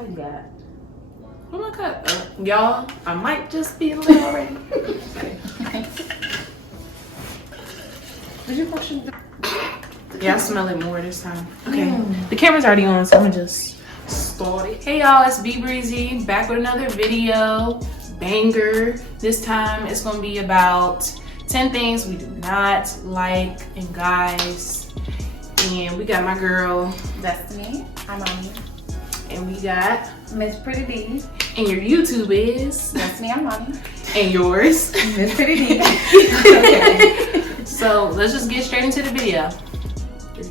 cup you got? What my cup? Y'all, I might just be a little already. Did you brush it? Yeah, I smell it more this time. Okay, the camera's already on, so I'm gonna just start it. Hey y'all, it's Breezy back with another video. Banger. This time it's gonna be about 10 things we do not like in guys. And we got my girl Destiny. Hi, mommy. and we got Miss Pretty D. and your YouTube is Destiny, I'm mommy. and yours. Miss Pretty D. Okay. So let's just get straight into the video. 3,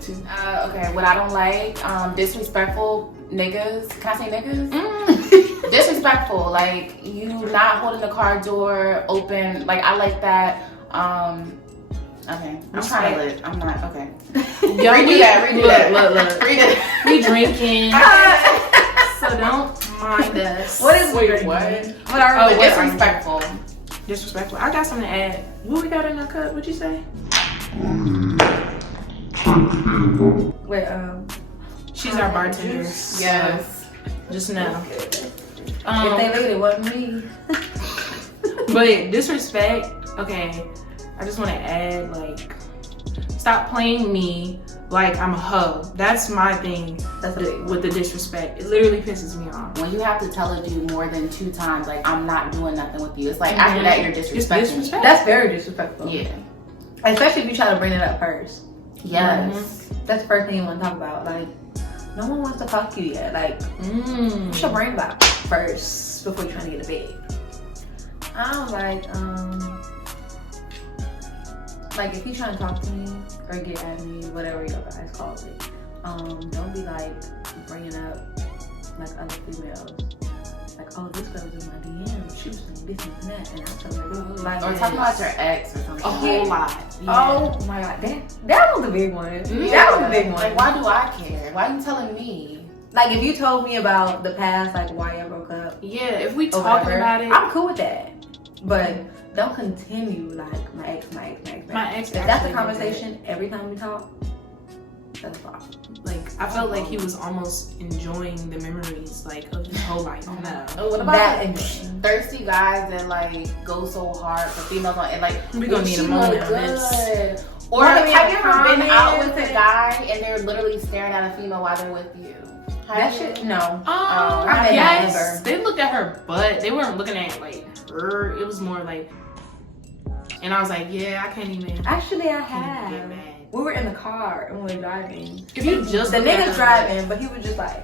2. Okay, what I don't like, disrespectful niggas. Can I say niggas? Disrespectful, like you not holding the car door open. Like I like that. Okay, I'm trying to live. I'm not okay. Yo, Redo that. Look. Redo it. We drinking, so don't mind us. What is Wait, weird? what? What are Oh, we? disrespectful. Disrespectful. I got something to add. What we got in our cup? What'd you say? Wait, She's our bartender. Yes. Just now. if they leave, it wasn't me. But disrespect. Okay, I just want to add, like, stop playing me like I'm a hoe. That's my thing. That's a big with the disrespect. It literally pisses me off. When you have to tell a dude more than 2 times, like I'm not doing nothing with you. It's like after that you're disrespecting. Disrespect. That's very disrespectful. Yeah. Especially if you try to bring it up first. Yes. That's the first thing you want to talk about. Like, no one wants to talk to you yet. Like, you should bring it up first before you're trying to get a bed. I don't like if he's trying to talk to me or get at me, whatever your guys call it. Don't be like bringing up like other females. Like, oh, this girl was in my DM. She was saying this and that, and I told her, like, Or talking about your ex or something. A whole lot. Yeah. oh my god, that was a big one. Yeah. That was a big one. Like, why do I care? Why are you telling me? Like, if you told me about the past, like why y'all broke up, Yeah, if we or talking whatever, about it, I'm cool with that. But don't continue like my ex. My ex If that's the actually did conversation every time we talk, that's a problem. like, I felt like he was almost enjoying the memories, like, of his whole life. No. Oh, what about That the thirsty guys that like go so hard for females on, and like We gonna need a moment on this. Or have you ever been comment? out with a guy and they're literally staring at a female while they're with you? That shit, no. I bet Yes, never. they looked at her butt. They weren't looking at like her. It was more like, and I was like, yeah, I can't even. Actually, I Get have. mad. We were in the car and we were driving. If you just The look at nigga's her- driving, but he was just like,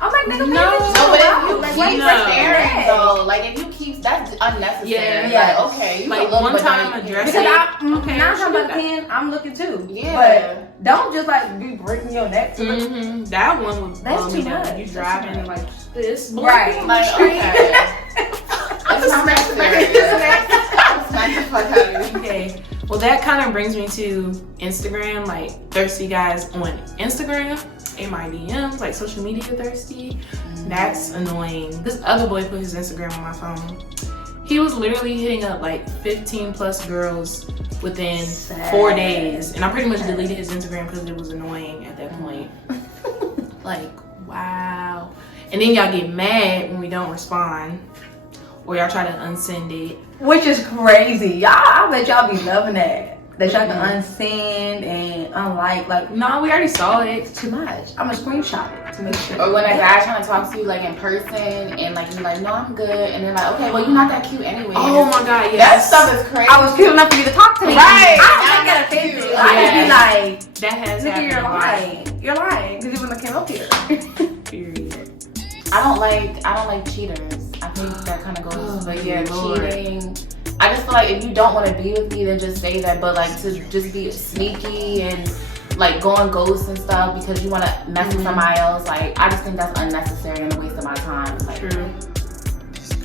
I'm like, nigga, No. man, No, but if you like, keep no. staring though, like if you keep, that's unnecessary. Yeah. Yes. Like, okay, you Like, can look, one but time don't- address because it. I'm Okay, 9 she times did out of 10, I'm looking too. Yeah. But don't just like be breaking your neck. To look. That one was That's blowing too me down. much. You That's driving too much. like this, Right. Like, okay. It's not necessary. Smack the fuck out of you. Okay. Well, that kind of brings me to Instagram, like thirsty guys on Instagram, in my DMs, like social media thirsty. That's annoying. This other boy put his Instagram on my phone. He was literally hitting up like 15 plus girls within 4 days. And I pretty much deleted his Instagram because it was annoying at that point. Like, wow. And then y'all get mad when we don't respond. Or y'all try to unsend it. Which is crazy. Y'all, I bet y'all be loving that. That y'all can unsend and unlike. Like, No, we already saw it. it's too much. I'm gonna screenshot it to make sure. Or when a guy's trying to talk to you like in person and like you're like, no, I'm good, and they're like, okay, well you're not that cute anyway. Oh my god, That yes. stuff is crazy. I was cute enough for you to talk to me. Right. I don't get offended. Yeah. I just be like, That has nigga, happened. you're lying. You're lying. Because you wouldn't have came up here. Period. I don't like cheaters. I think that kind of goes, but yeah, Lord. cheating. I just feel like if you don't want to be with me, then just say that. But like to just be sneaky and like go on ghosts and stuff because you want to mess with somebody else, like I just think that's unnecessary and a waste of my time. Like, True.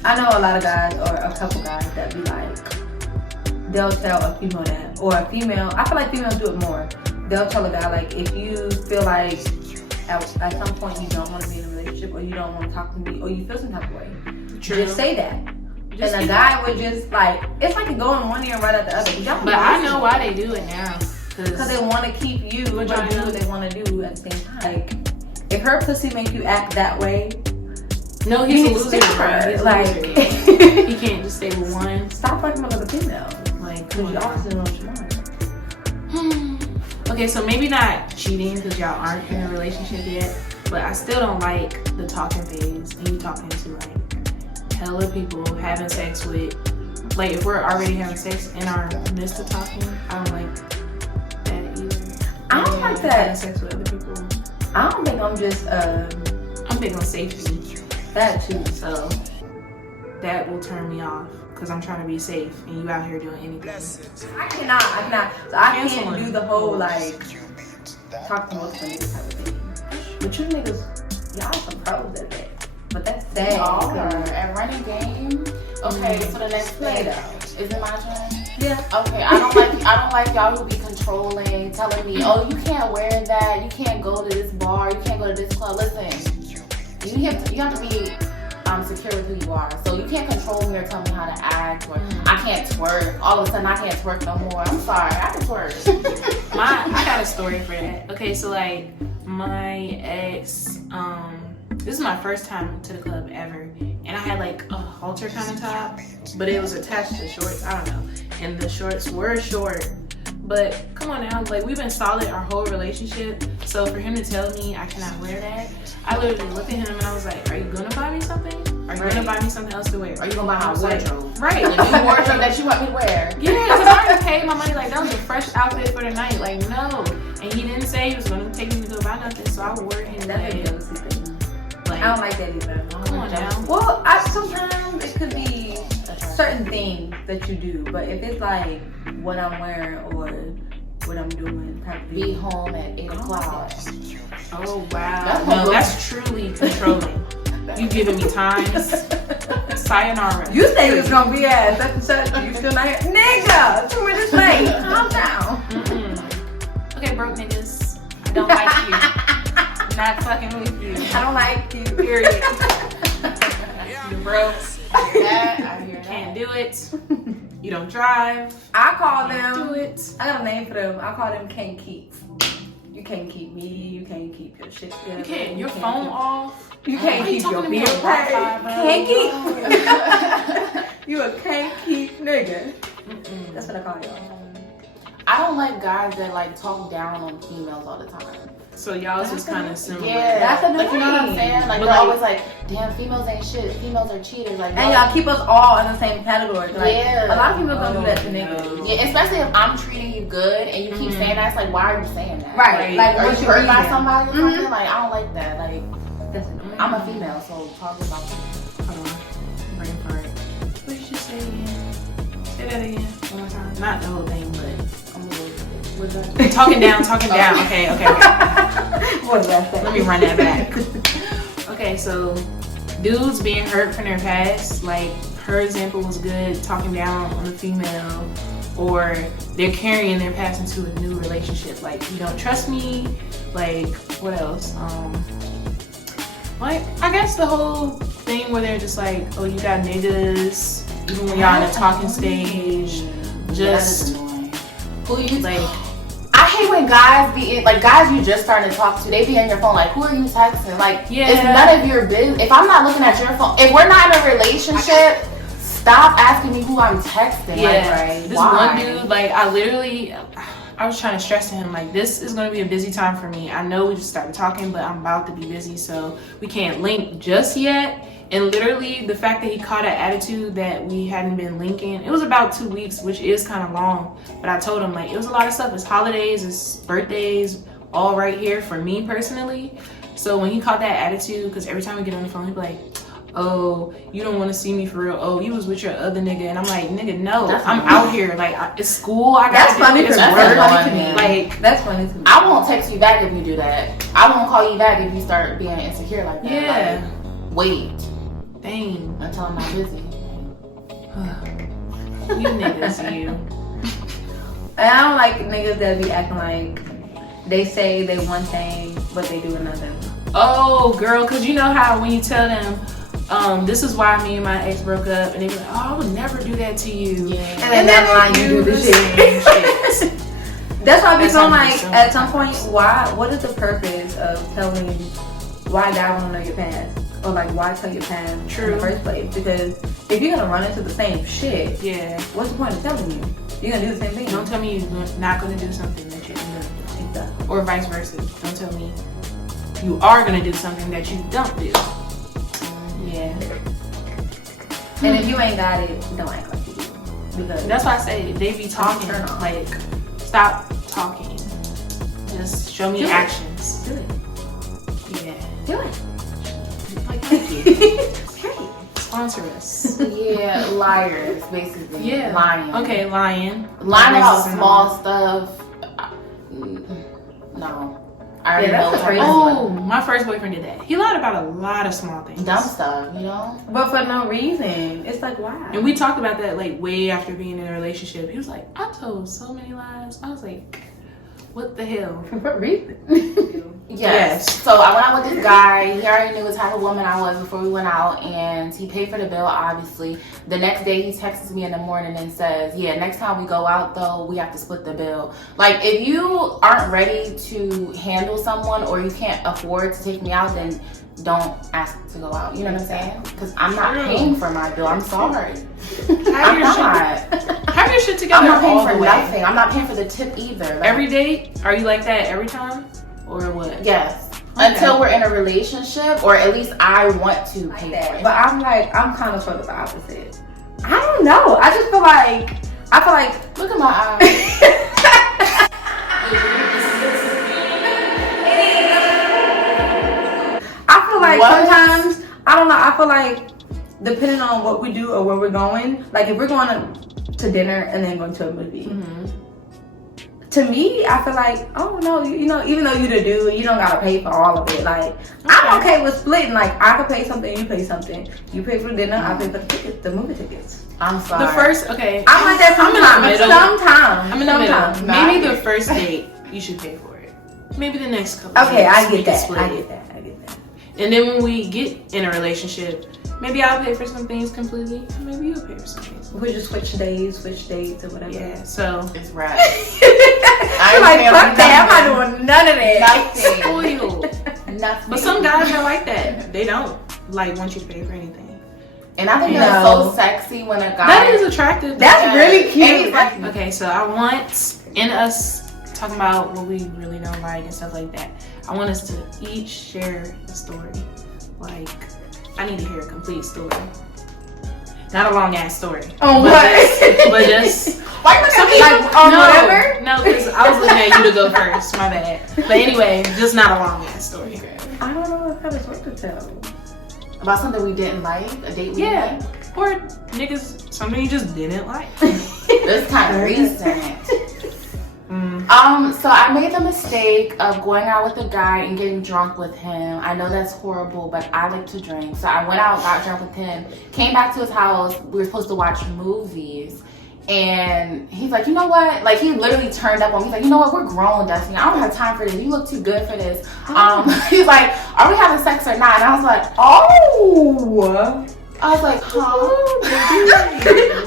I know a lot of guys or a couple guys that be like, they'll tell a female that, or a female, I feel like females do it more. They'll tell a guy like, if you feel like at some point you don't want to be in a relationship or you don't want to talk to me or you feel some type of way, True. just say that. Just and a guy would just like, it's like it go in one ear and right out the other. But I know why they do it now. Because they want to keep you, but do Vagina. what they want to do at the same time. Like, if her pussy make you act that way, no, you he's a need to loser. stick to Right? her. He's a Like, loser. He can't just stay with one. stop fucking with other females. Like, Because you obviously know what you want. Okay, so maybe not cheating because y'all aren't in a relationship yet, but I still don't like the talking phase and you talking to like hella people, having sex with, like if we're already having sex in our midst of talking, I don't like that either. I don't like that. Having sex with other people. I don't think I'm just, I'm big on safety, that too. so that will turn me off because I'm trying to be safe and you out here doing anything. I cannot. So I Cancel can't him. do the whole like talk to multiple niggas type of thing. But you niggas, y'all some pros at that. But that's sad. They are at running game. Okay, so the next Play thing though. is it my turn? Yeah. Okay, I don't like y'all who be controlling, telling me, oh, you can't wear that, you can't go to this bar, you can't go to this club. Listen, you have to be secure with who you are. So you can't control me or tell me how to act, or I can't twerk. All of a sudden I can't twerk no more. I'm sorry, I can twerk. I got a story for that. Okay, so like my ex, this is my first time to the club ever, and I had like a halter kind of top, but it was attached to shorts. I don't know, and the shorts were short. But come on now, like we've been solid our whole relationship. So for him to tell me I cannot wear that, I literally looked at him and I was like, "Are you gonna buy me something? Are you gonna buy me something else to wear? Are you gonna buy my wardrobe? Right, The new wardrobe that you want me to wear? Yeah, because I already paid my money. Like that was a fresh outfit for the night. Like no, and he didn't say he was gonna take me to go buy nothing, so I wore it That's a anyway. jealousy thing. Like, I don't like that either. come on now. Well, sometimes it could be certain things that you do, but if it's like what I'm wearing or what I'm doing, type of Be thing. home at 8 o'clock. Oh wow, That's no, that's truly controlling. You giving me times. Sayonara. You say you was gonna be at such and such, you still not here. Nigga, 2 minutes late. Calm down. Okay, broke niggas. I don't like you. Not fucking with you. I don't like you. Period. You broke. I hear that. Can't do it. You don't drive. I call Can't do them. it. I got a name for them. I call them can't keep. You can't keep me. You can't keep your shit together. You can't. Your can't phone keep- off. You can't Why you keep your talking to me bill on Wi-Fi, paid. bro? Can't keep. You a can't keep nigga. That's what I call y'all. I don't like guys that like talk down on females all the time. So y'all's just kind of similar. Yeah, That's like, you know what I'm annoying. saying? Like But they're like- always like, damn, females ain't shit. Females are cheaters. Like, And y'all keep us all in the same category. Like, Yeah. a lot of people don't do that to no. niggas. yeah, especially if I'm treating you good and you keep saying that. It's like, why are you saying that? Right. Like, Are what you you hurt by reading? somebody or something? Like, I don't like that. Like, That's annoying. I'm a female, so talk about me. Hold on. Brain fart. What did you say again? Say that again. One more time. Not the whole thing, but I'm a little bit. What's that? talking down. Okay. What did I say? Let me run that back. Okay, so dudes being hurt from their past, like her example was good, talking down on the female, or they're carrying their past into a new relationship. Like, you don't trust me. Like, what else? Like, I guess the whole thing where they're just like, oh, you got niggas, even when y'all in a talking stage. That is Just annoying. Who you like, I hate when guys be in, like guys you just starting to talk to, they be on your phone like, who are you texting? Like, Yeah. it's none of your business. If I'm not looking at your phone, if we're not in a relationship, stop asking me who I'm texting. yeah, Like, right? this Why? one dude, like, I was trying to stress to him, like, this is going to be a busy time for me. I know we just started talking, but I'm about to be busy, so we can't link just yet. And literally, the fact that he caught an attitude that we hadn't been linking, it was about 2 weeks, which is kind of long. But I told him, like, it was a lot of stuff. It's holidays, it's birthdays, all right here for me personally. So when he caught that attitude, because every time we get on the phone, he'd be like, oh, you don't want to see me for real. Oh, you was with your other nigga. And I'm like, nigga, no, That's I'm funny. out here. Like, it's school. I That's got funny to do. to It's me. work. That's funny to me. Like, That's funny to me. I won't text you back if you do that. I won't call you back if you start being insecure like that. yeah. Like, wait Dang. until I'm not busy. You niggas, you. And I don't like niggas that be acting like they say they one thing, but they do another. Oh, girl, because you know how when you tell them, this is why me and my ex broke up, and they be like, oh, I would never do that to you. Yeah. And then that line you do the shit. That's why I be That's feeling how you like feel. at some point, what is the purpose of telling why God want to know your past? Or like, why tell your past in True. the first place? Because if you're gonna run into the same shit, Yeah. what's the point of telling you? You're gonna do the same thing. Don't tell me you're not going to do something that you're going to do. Exactly. Or vice versa. Don't tell me you are going to do something that you don't do. Yeah. And if you ain't got it, don't act like you do. Because That's why I say they be talking. Turn on. Like, stop talking. Just show me Do it. actions. do it. Yeah. Do it. Like, thank you. Hey. Sponsor us. Yeah, liars, basically. Yeah. Lying. Okay, lying. Lying about Racist and small all. stuff. No. I already Yeah, know that's what crazy. type of Oh, my first boyfriend did that. He lied about a lot of small things. dumb stuff, you know? But for no reason. It's like, why? And we talked about that like way after being in a relationship. He was like, I told so many lies. I was like, what the hell? For what reason? Yes. So I went out with this guy. He already knew what type of woman I was before we went out, and he paid for the bill, obviously. The next day, he texts me in the morning and says, yeah, next time we go out, though, we have to split the bill. Like, if you aren't ready to handle someone or you can't afford to take me out, then don't ask to go out. You know what I'm saying? Because I'm not True. paying for my bill. I'm sorry. Have I'm your not. shit, have your shit I'm together not paying all for the way. nothing. I'm not paying for the tip either. Like, Every date? Are you like that every time? Or what? yes. Okay. Until we're in a relationship, or at least I want to Like pay that. for it. But I'm kind of sort of the opposite. I don't know. I just feel like, Look at my eyes. I feel like What? sometimes, I don't know, I feel like depending on what we do or where we're going, like if we're going to dinner and then going to a movie, to me, I feel like, oh no, you know, even though you the dude, you don't gotta pay for all of it. Like, I'm okay with splitting. Like, I could pay something, you pay something. You pay for dinner, I pay for the tickets, the movie tickets. I'm sorry. The first, okay. I'm like that I'm in the sometimes. middle. Sometimes. I'm in the sometimes. middle. Maybe the first date, you should pay for it. Maybe the next couple Okay, dates, I we get can that. split I it. get that. I get that. And then when we get in a relationship, maybe I'll pay for some things completely. Maybe you'll pay for some things. We just switch days, switch dates, or whatever. Yeah, so. It's right. I'm like, fuck that. I'm not doing none of that. Nothing. Spoiled. Nothing. But some guys are like that. They don't like want you to pay for anything. And I think No. that's so sexy when a guy. That is attractive. That's really And cute. he's like, Okay, so I want, in us talking about what we really don't like and stuff like that, I want us to each share a story. Like, I need to hear a complete story. Not a long ass story. On but what? Just, but just why you look at me? Like, on whatever? no, because I was looking at you to go first. My bad. But anyway, just not a long ass story. I don't know what kind of story to tell. About something we didn't like, a date we Yeah, didn't or niggas, something you just didn't like. like. This kind of recent. Mm. So I made the mistake of going out with a guy and getting drunk with him. I know that's horrible, but I like to drink. So I went out, got drunk with him, came back to his house. We were supposed to watch movies. And he's like, you know what? Like, he literally turned up on me. He's like, you know what? We're grown, Destiny. I don't have time for this. You look too good for this. He's like, are we having sex or not? And I was like, Oh! huh?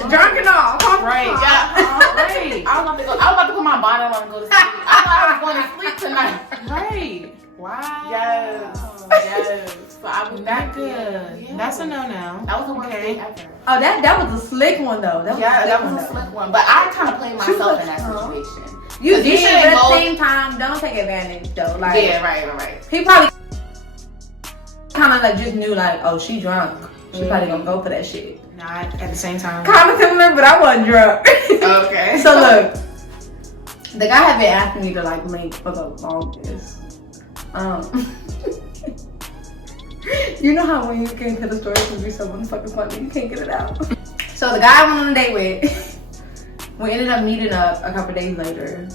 Drunk and all. Right. Yeah. Right. I was about to put my bonnet on and go to sleep. I thought I was going to sleep tonight. Right. Wow. Yes. So I was That that good. Yeah. That's a no-no. That was the worst Okay. date ever. Oh, that was a slick one though. That was Was a slick one. But I kind of played myself in that Uh-huh. situation. You 'Cause you did, shouldn't but at the go- same time, don't take advantage though. Like, Yeah, right. he probably kind of like just knew like, oh, she drunk. She probably gonna go for that shit. Not at the same time. Kind of similar, but I wasn't drunk. Okay. So look, the guy had been asking me to like link for the longest. You know how when you get into the story it can be so motherfucking funny, you can't get it out. So the guy I went on a date with, we ended up meeting up a couple days later.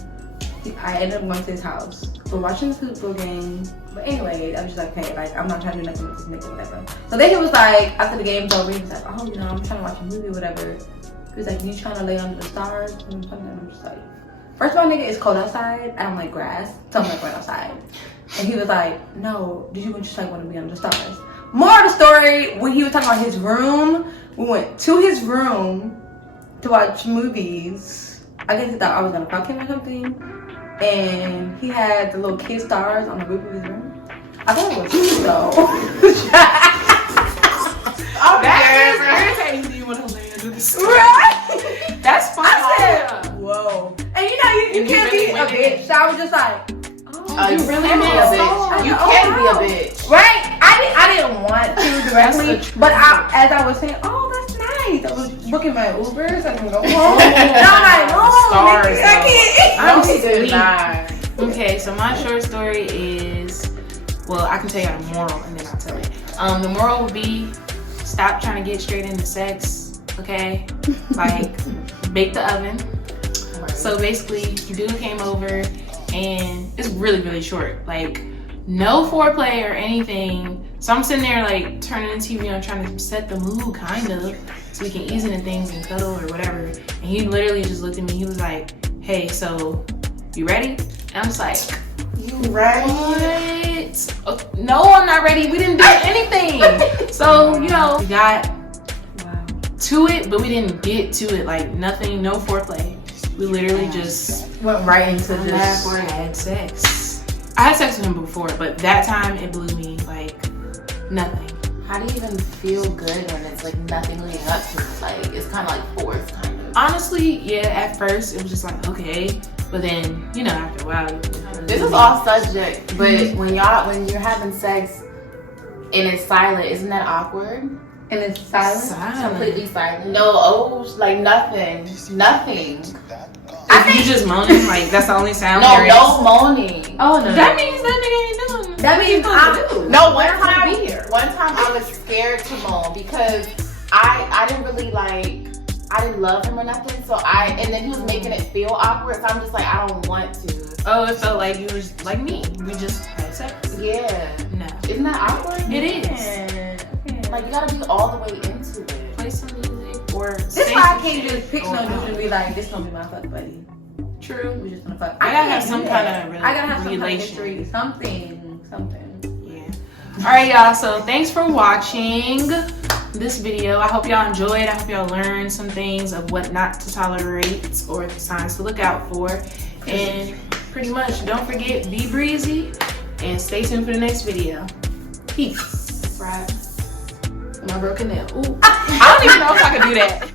I ended up going to his house. We're watching the football game. But anyway, I was just like, hey, like, I'm not trying to do nothing with this nigga, whatever. So then he was like, after the game's over, he was like, oh, you know, I'm trying to watch a movie, whatever. He was like, you trying to lay under the stars? And I'm just like, first of all, nigga, it's cold outside. I don't like grass. So I'm not going outside. And he was like, no, did you just like want to be under the stars? More of the story, when he was talking about his room, we went to his room to watch movies. I guess he thought I was gonna fuck him or something. And he had the little kid stars on the roof of his room. I thought it was cute though. That is irritating. Do you want to land with this? Right? That's fine. I said, whoa. And you know, you can't really be a went in. bitch. So I was just like, You really be a bitch. You can be a bitch. right? I didn't want to directly, but as I was saying, oh, that's nice. I was booking my Ubers so I can go home. And I'm like, oh, Stars, I can't. No, she did not. Okay, so my short story is, well, I can tell you the moral and then I'll tell it. The moral would be, stop trying to get straight into sex, okay? Like, bake the oven. So basically, dude came over and it's really, really short. Like, no foreplay or anything. So I'm sitting there like turning the TV on, trying to set the mood kind of, so we can ease into things and cuddle or whatever. And he literally just looked at me, he was like, hey, so you ready? And I'm just like, You ready? what? Oh, no, I'm not ready. We didn't do anything. So, you know, we got to it, but we didn't get to it. Like nothing, no foreplay. We literally just Went right into just had sex. I had sex with him before, but that time it blew me like nothing. How do you even feel good when it's like nothing leading up to it? Like it's kind of like forced, kind of. Honestly, yeah, at first it was just like, okay. But then, you know, after a while. This is all subject, but when you're having sex and it's silent, isn't that awkward? and it's silent. Completely silent. No, like nothing. You just moaning, like that's the only sound. No moaning. Oh no. That means that nigga ain't doing. That means one time I was scared to moan because I didn't really I didn't love him or nothing. So and then he was making it feel awkward. So I'm just like, I don't want to. Oh, it felt like you was like me. We just had sex. Yeah. No. Isn't that awkward? It is. Like you gotta be all the way into it. Play some music or. This why I can't just pick no dude and be like, this gonna be my fuck buddy. True. We just gonna fuck. I gotta have some kind of I gotta have some kind of relation. history. Something. Yeah. All right, y'all. So thanks for watching this video. I hope y'all enjoyed. I hope y'all learned some things of what not to tolerate or the signs to look out for. And pretty much, don't forget, be breezy and stay tuned for the next video. Peace. Right. My broken nail. Ooh. I don't even know if I can do that.